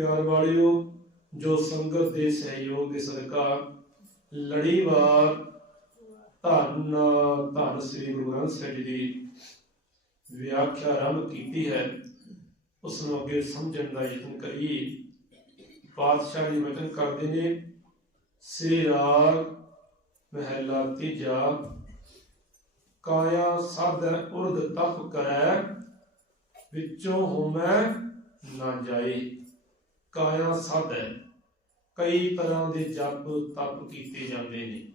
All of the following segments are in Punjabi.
ਪਿਆਰ ਵਾਲਿਓ, ਜੋ ਸੰਗਤ ਦੇ ਸਹਿਯੋਗ ਦੇ ਸਦਕਾ ਲੜੀਵਾਰ ਧੰਨ ਧੰਨ ਸ੍ਰੀ ਗੁਰੂ ਗ੍ਰੰਥ ਸਾਹਿਬ ਜੀ ਦੀ ਵਿਆਖਿਆ ਆਰੰਭ ਕੀਤੀ ਹੈ ਉਸ ਨੂੰ ਅੱਗੇ ਸਮਝਣ ਦਾ ਯਤਨ ਕਰੀਏ। ਪਾਤਸ਼ਾਹ ਜੀ ਵਚਨ ਕਰਦੇ ਨੇ ਸ੍ਰੀ ਰਾਗ ਮਹਿਲਾ ਤੀਜਾ, ਕਾਇਆ ਸਾਧ ਉਰਦ ਤਪ ਕਰੈ, ਵਿੱਚੋਂ ਹੋਮੈ ਨਾ ਜਾਏ। ਕਾਇਆ ਸਾਧ। ਹੈ ਕਈ ਤਰ੍ਹਾਂ ਦੇ ਜਪ ਤਪ ਕੀਤੇ ਜਾਂਦੇ ਨੇ।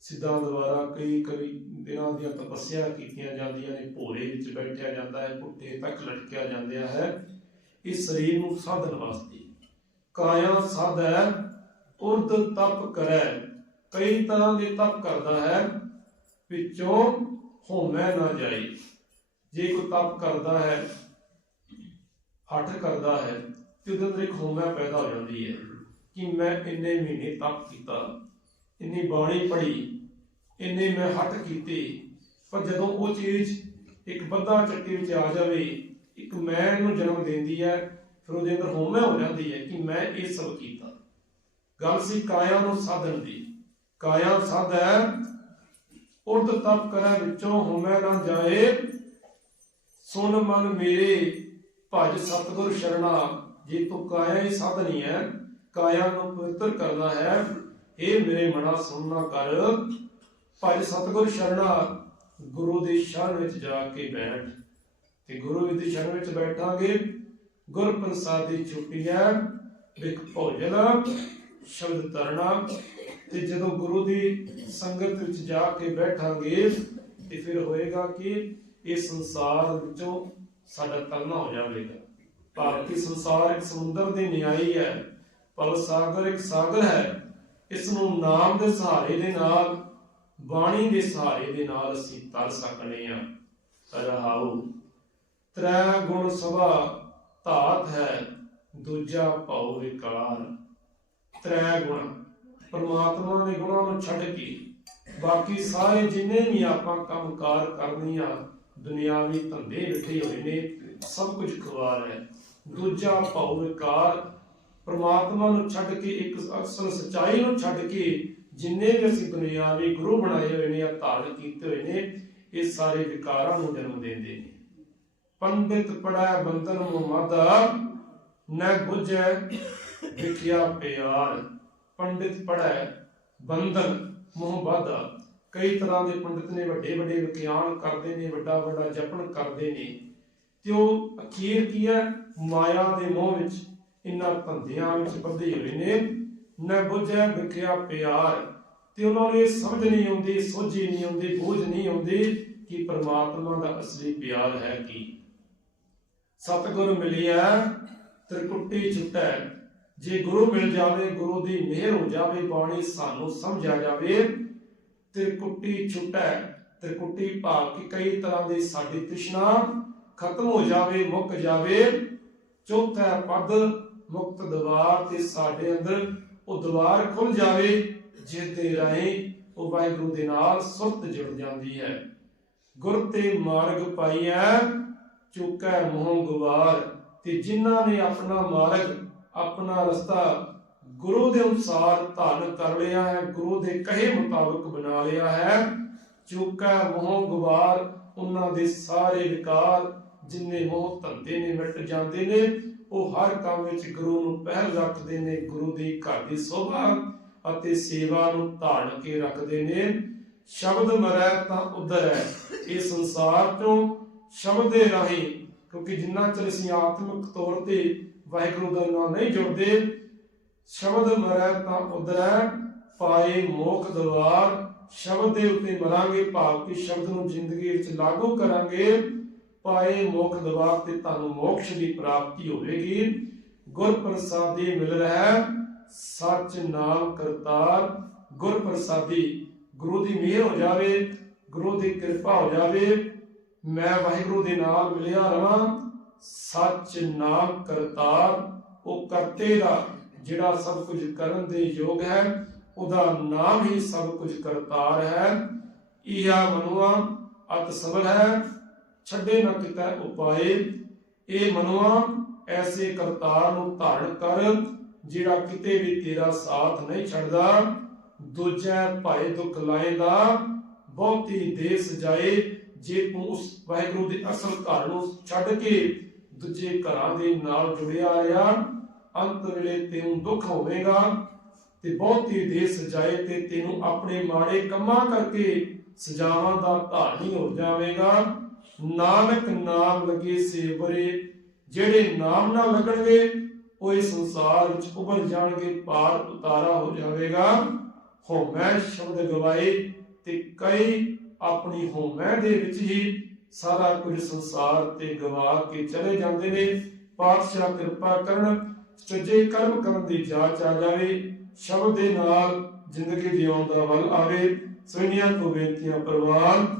ਸਿੱਧਾਂ ਦੁਆਰਾ ਕਈ ਕਈ ਦਿਨਾਂ ਦੀਆਂ ਤਪੱਸਿਆ ਕੀਤੀਆਂ ਜਾਂਦੀਆਂ ਨੇ। ਭੋਰੇ ਵਿੱਚ ਬੈਠਿਆ ਜਾਂਦਾ ਹੈ, ਪੁੱਠੇ ਤੱਕ ਲਟਕਿਆ ਜਾਂਦਾ ਹੈ। ਇਸ ਸਰੀਰ ਨੂੰ ਸਾਧਨ ਵਾਸਤੇ। ਕਾਇਆ ਸਾਧ ਹੈ ਉਰਦ ਤਪ ਕਰੈ। ਕਈ ਤਰ੍ਹਾਂ ਦੇ ਤਪ ਕਰਦਾ ਹੈ, ਵਿੱਚੋਂ ਹੋਮੈ ਨਾ ਜਾਏ। ਜੇ ਕੋਈ ਤਪ ਕਰਦਾ ਹੈ, ਹੱਠ ਕਰਦਾ ਹੈ ਤੇ ਉਹਦੇ ਅੰਦਰ ਇੱਕ ਹੋਮੈ ਪੈਦਾ ਹੋ ਜਾਂਦੀ ਹੈ ਕਿ ਮੈਂ ਇੰਨੇ ਮਹੀਨੇ ਤਪ ਕੀਤਾ, ਇੰਨੀ ਬਾਣੀ ਪੜ੍ਹੀ, ਇੰਨੇ ਮੈਂ ਹੱਠ ਕੀਤੇ, ਪਰ ਜਦੋਂ ਉਹ ਚੀਜ਼ ਇੱਕ ਬੱਧਾ ਚੱਕੇ ਵਿੱਚ ਆ ਜਾਵੇ, ਇੱਕ ਮੈਂ ਨੂੰ ਜਨਮ ਦਿੰਦੀ ਹੈ, ਫਿਰ ਉਹਦੇ ਅੰਦਰ ਹੋਮੈ ਹੋ ਜਾਂਦੀ ਹੈ ਕਿ ਮੈਂ ਇਹ ਸਭ ਕੀਤਾ। ਗੱਲ ਸੀ ਕਾਇਆ ਨੂੰ ਸਾਧਨ ਦੀ। ਕਾਇਆ ਸਾਧ ਹੈ, ਉਰਦ ਤਪ ਕਰਾਂ ਵਿੱਚੋਂ ਹੋਮੈ ਨਾ ਜਾਏ ਸੁਨ ਮਨ ਮੇਰੇ, ਭਜ ਸਤਿਗੁਰ ਸ਼ਰਣਾ। ਜੇ ਤੂੰ ਕਾਇਆ ਹੀ ਸਾਧਨੀ ਹੈ ਕਾਇਆ ਨੂੰ ਪਵਿੱਤਰ ਕਰਨਾ ਹੈ ਇਹ ਮੇਰੇ ਮਨਾ ਸੁਣਨਾ ਕਰ ਭਜ ਸਤਿਗੁਰ ਸ਼ਰਣਾ, ਗੁਰੂ ਦੀ ਸ਼ਰਨ ਵਿੱਚ ਜਾ ਕੇ ਬੈਠ। ਤੇ ਗੁਰੂ ਦੀ ਸ਼ਰਨ ਵਿੱਚ ਬੈਠਾਂਗੇ, ਗੁਰ ਪ੍ਰਸਾਦੀ ਛੁੱਟੀ ਹੈ ਵਿਖ ਭੋਜਨ, ਸ਼ਬਦ ਤਰਣਾ। ਤੇ ਜਦੋਂ ਗੁਰੂ ਦੀ ਸੰਗਤ ਵਿੱਚ ਜਾ ਕੇ ਬੈਠਾਂਗੇ, ਤੇ ਫਿਰ ਹੋਏਗਾ ਕਿ ਇਹ ਸੰਸਾਰ ਵਿੱਚੋਂ ਸਾਡਾ ਤਰਨਾ ਹੋ ਜਾਵੇਗਾ। ਭਾਰਤੀ ਸੰਸਾਰ ਇੱਕ ਸਮੁੰਦਰ ਦੀ ਨਿਆਈ ਹੈ ਪਲ ਸਾਗਰ ਇੱਕ ਸਾਗਰ ਹੈ। ਇਸ ਨੂੰ ਨਾਮ ਦੇ ਸਹਾਰੇ ਦੇ ਨਾਲ, ਬਾਣੀ ਦੇ ਸਹਾਰੇ ਦੇ ਨਾਲ ਅਸੀਂ ਤਰ ਸਕਨੇ ਆ। ਰਹਾਉ, ਤ੍ਰੈ ਗੁਣ ਸਭਾ ਧਾਤ ਹੈ, ਦੂਜਾ ਭਉ ਵਿਕਾਰ। ਤ੍ਰੈ ਗੁਣ, ਪਰਮਾਤਮਾ ਦੇ ਗੁਣਾਂ ਨੂੰ ਛੱਡ ਕੇ। ਬਾਕੀ ਸਾਰੇ ਜਿੰਨੇ ਵੀ ਆਪਾਂ ਕੰਮਕਾਰ ਕਰਨੀਆਂ ਦੁਨਿਆਵੀ ਧੰਦੇ ਵਿਖੇ ਹੋਏ ਨੇ, ਸਭ ਕੁਝ ਖਵਾਰ ਹੈ। ਦੂਜਾ ਭਉ ਵਿਕਾਰ ਪਰਮਾਤਮਾ ਨੂੰ ਛੱਡ ਕੇ ਇੱਕ ਅਸਲ ਸਚਾਈ ਨੂੰ ਛੱਡ ਕੇ ਜਿੰਨੇ ਵੀ ਅਸੀਂ ਦੁਨਿਆਵੀ ਗੁਰੂ ਬਣਾਏ ਹੋਏ ਨੇ ਜਾਂ ਧਾਰਨ ਕੀਤੇ ਹੋਏ ਨੇ, ਇਹ ਸਾਰੇ ਵਿਕਾਰਾਂ ਨੂੰ ਜਨਮ ਦਿੰਦੇ ਨੇ। ਪੰਡਿਤ ਪੜਾਇਆ ਬੰਦਨ ਮੁਹੰਮਦਾ ਨ ਬੁਝੈ ਵਿਖਿਆ ਪਿਆਰ। ਪੰਡਿਤ ਪੜਾਇਆ ਬੰਦਨ ਮੁਹੰਮਦਾ ਕਈ ਤਰ੍ਹਾਂ ਦੇ ਪੰਡਿਤ ਨੇ ਵੱਡੇ ਵੱਡੇ ਵਿਗਿਆਨ ਕਰਦੇ ਨੇ ਵੱਡਾ ਵੱਡਾ ਜਪਨ ਕਰਦੇ ਨੇ। ਤੇ ਉਹ ਅਖੀਰ ਕੀ ਹੈ? ਮਾਇਆ ਦੇ ਮੋਹ ਵਿੱਚ ਇਨ੍ਹਾਂ ਧੰਦਿਆਂ ਵਿੱਚ ਬੱਧੇ ਹੋਏ ਨੇ। ਨ ਬੁਝੈ ਵਿਖਿਆ ਪਿਆਰ। ਤੇ ਉਹਨਾਂ ਨੂੰ ਇਹ ਸਮਝ ਨਹੀਂ ਆਉਂਦੀ, ਸੋਝੀ ਨਹੀਂ ਆਉਂਦੀ, ਬੋਝ ਨਹੀਂ ਆਉਂਦੀ ਕਿ ਪਰਮਾਤਮਾ ਦਾ ਅਸਲੀ ਪਿਆਰ ਹੈ ਕੀ। ਸਤਿਗੁਰ ਮਿਲਿਆ, ਤ੍ਰਿਕੁੱਟੀ ਛੁਟੈ। ਜੇ ਗੁਰੂ ਮਿਲ ਜਾਵੇ, ਗੁਰੂ ਦੀ ਮਿਹਰ ਹੋ ਜਾਵੇ, ਬਾਣੀ ਸਾਨੂੰ ਸਮਝ ਆ ਜਾਵੇ, ਤ੍ਰਿਕੁੱਟੀ ਛੁਟੈ। ਤ੍ਰਿਕੁੱਟੀ ਭਾਵ ਕਿ ਕਈ ਤਰ੍ਹਾਂ ਦੀ ਸਾਡੀ ਤ੍ਰਿਸ਼ਨਾ ਖਤਮ ਹੋ ਜਾਵੇ, ਮੁੱਕ ਜਾਵੇ, ਚੌਥਾ ਪਦ ਮੁਕਤ ਦਵਾਰ ਤੇ ਸਾਡੇ ਅੰਦਰ ਉਹ ਦਵਾਰ ਖੁੱਲ ਜਾਵੇ ਜਿਹਦੇ ਰਾਹੀਂ ਉਹ ਵਾਹਿਗੁਰੂ ਦੇ ਨਾਲ ਸੁਰਤ ਜੁੜ ਜਾਂਦੀ ਹੈ। ਗੁਰ ਤੇ ਮਾਰਗ ਪਾਈਐ, ਚੁੱਕੈ ਮੋਹ ਗਵਾਰ ਤੇ ਜਿਨ੍ਹਾਂ ਨੇ ਆਪਣਾ ਮਾਰਗ, ਆਪਣਾ ਰਸਤਾ ਗੁਰੂ ਦੇ ਅਨੁਸਾਰ ਧਾਰਨ ਕਰ ਲਿਆ ਹੈ, ਗੁਰੂ ਦੇ ਕਹੇ ਮੁਤਾਬਕ ਬਣਾ ਲਿਆ ਹੈ, ਚੁੱਕੈ ਮੋਹ ਗਵਾਰ ਉਹਨਾਂ ਦੇ ਸਾਰੇ ਵਿਕਾਰ ਜਿੰਨੇ ਮੋਹ ਧੰਦੇ ਨੇ, ਮਿਟ ਜਾਂਦੇ ਨੇ, ਉਹ ਹਰ ਕੰਮ ਵਿੱਚ ਗੁਰੂ ਨੂੰ ਪਹਿਲ ਰੱਖਦੇ ਨੇ, ਗੁਰੂ ਦੀ ਘਰ ਦੀ ਸੋਭਾ ਅਤੇ ਸੇਵਾ ਨੂੰ ਧਾਰਨ ਕੇ ਰੱਖਦੇ ਨੇ। ਸ਼ਬਦ ਮਰੈ ਤਾਂ ਉਧਰ, ਇਹ ਸੰਸਾਰ ਤੋਂ ਸ਼ਬਦ ਦੇ ਰਾਹੀਂ, ਕਿਉਂਕਿ ਜਿੰਨਾ ਚਿਰ ਅਸੀਂ ਆਤਮਿਕ ਤੌਰ ਤੇ ਵਾਹਿਗੁਰੂ ਦਾ ਨਾਮ ਨਹੀਂ ਜੁੜਦੇ, ਸ਼ਬਦ ਮਰੈ ਤਾਂ ਉਧਰ ਹੈ ਪਾਏ ਮੋਖ ਦਵਾਰ ਸ਼ਬਦ ਦੇ ਉੱਤੇ ਮਰਾਂਗੇ, ਭਾਵ ਕਿ ਸ਼ਬਦ ਨੂੰ ਜ਼ਿੰਦਗੀ ਵਿੱਚ ਲਾਗੂ ਕਰਾਂਗੇ। ਪਾਏ ਮੋਖ ਦਵਾਰ ਤੇ ਤੁਹਾਨੂੰ ਮੋਕਸ਼ ਦੀ ਪ੍ਰਾਪਤੀ ਹੋਵੇਗੀ। ਗੁਰ ਪ੍ਰਸਾਦੀ ਮਿਲ ਰਿਹਾ, ਸੱਚ ਨਾਮ ਕਰਤਾਰ। ਗੁਰ ਪ੍ਰਸਾਦੀ ਗੁਰੂ ਦੀ ਮਿਹਰ ਹੋ ਜਾਵੇ, ਗੁਰੂ ਦੀ ਕਿਰਪਾ ਹੋ ਜਾਵੇ। ਮੈਂ ਵਾਹਿਗੁਰੂ ਦੇ ਨਾਲ ਮਿਲਿਆ ਰਵਾਂ, ਸੱਚ ਨਾਮ ਕਰਤਾਰ। ਉਹ ਕਰਤੇ ਦਾ, ਜਿਹੜਾ ਸਭ ਕੁਝ ਕਰਨ ਦੇ ਯੋਗ ਹੈ, ਉਹਦਾ ਨਾਮ ਹੀ ਸਭ ਕੁਝ ਕਰਤਾਰ ਹੈ। ਇਹਾ ਮਨੁਆ, ਅਤ ਸਬਲ ਹੈ। ਛੱਡੇ ਨਾ ਕਿਤਾ ਉਪਾਏ। ਇਹ ਮਨੁਆ, ਐਸੇ ਕਰਤਾਰ ਨੂੰ ਧਾਰਨ ਕਰ, ਜਿਹੜਾ ਕਿਤੇ ਵੀ ਤੇਰਾ ਸਾਥ ਨਹੀਂ ਛੱਡਦਾ। ਦੂਜਾ ਭਾਏ ਦੁੱਖ ਲਾਏਗਾ, ਬਹੁਤੀ ਦੇ ਸਜਾਏ। ਜੇ ਤੂੰ ਉਸ ਵਾਹਿਗੁਰੂ ਦੇ ਅਸਲ ਘਰ ਨੂੰ ਛੱਡ ਕੇ ਦੂਜੇ ਘਰਾਂ ਦੇ ਨਾਲ ਜੁੜਿਆ ਰਿਹਾ, ਅੰਤ ਵੇਲੇ ਤੈਨੂੰ ਦੁੱਖ ਹੋਵੇਗਾ। ਤੇ ਬਹੁਤੀ ਦੇ ਸਜਾਏ ਤੇ ਤੈਨੂੰ ਆਪਣੇ ਮਾੜੇ ਕੰਮਾਂ ਕਰਕੇ ਸਜ਼ਾਵਾਂ ਦਾ ਧਾਰਨੀ ਹੋ ਜਾਵੇਗਾ। ਨਾਨਕ ਨਾਮ ਲਗੇ ਸੇਵਰੇ, ਜਿਹੜੇ ਨਾਮ ਨਾਲ ਲੱਗਣਗੇ, ਉਹ ਇਸ ਸੰਸਾਰ ਵਿੱਚ ਉਭਰ ਜਾਣਗੇ, ਪਾਰ ਉਤਾਰਾ ਹੋ ਜਾਵੇਗਾ। ਹਉਮੈ ਸ਼ਬਦ ਗਵਾਏ ਤੇ ਕਈ ਆਪਣੀ ਹਉਮੈ ਦੇ ਵਿੱਚ ਹੀ, ਸਾਰਾ ਕੁਝ ਸੰਸਾਰ ਤੇ ਗਵਾ ਕੇ ਚਲੇ ਜਾਂਦੇ ਨੇ। ਪਾਤਸ਼ਾਹ ਕਿਰਪਾ ਕਰਨ ਸੱਚੇ ਕਰਮ ਕਰਨ ਦੀ ਜਾਚ ਆ ਜਾਵੇ, ਸ਼ਬਦ ਦੇ ਨਾਲ ਜ਼ਿੰਦਗੀ ਜਿਉਣ ਦਾ ਵੱਲ ਆਵੇ। ਸੁਣੀਆਂ ਕੋ ਬੇਨਤੀਆਂ ਪ੍ਰਵਾਨ